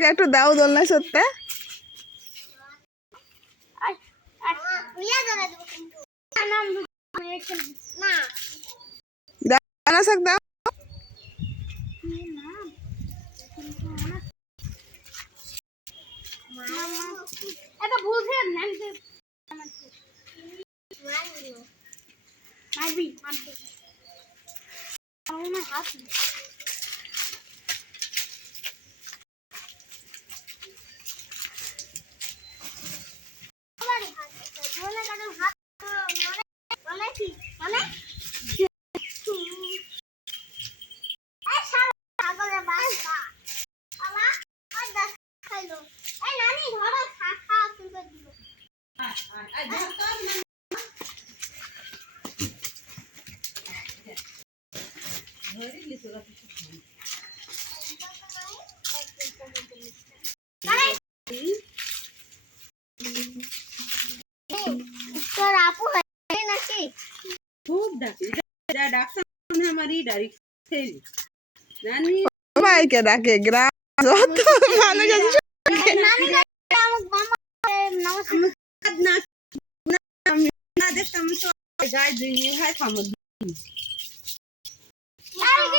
আমাকে একটু দাও দোলনা সত্যি দাও শাক দাও এটা বুঝে নেন মারবি মারবি আমার হাত আমারই হাত জোনে কাটে হাত মানে কি মানে এই শালা পাগলে বাসা আলা আর দাস খাইলো এই নানি ধরো খা তুলে দিল আই ধর তো ধরে লিসো রাখি তোর আপু হয় নাকি খুব ডাকি ডাকছে हमारी डायरेक्ट सेल नानी সবাইকে ডাকে গ্রাম যত মানুষ আছে নানি আমাকে মামা নমস্কার ना ना देखता हम तो गाय देंगे है हम আর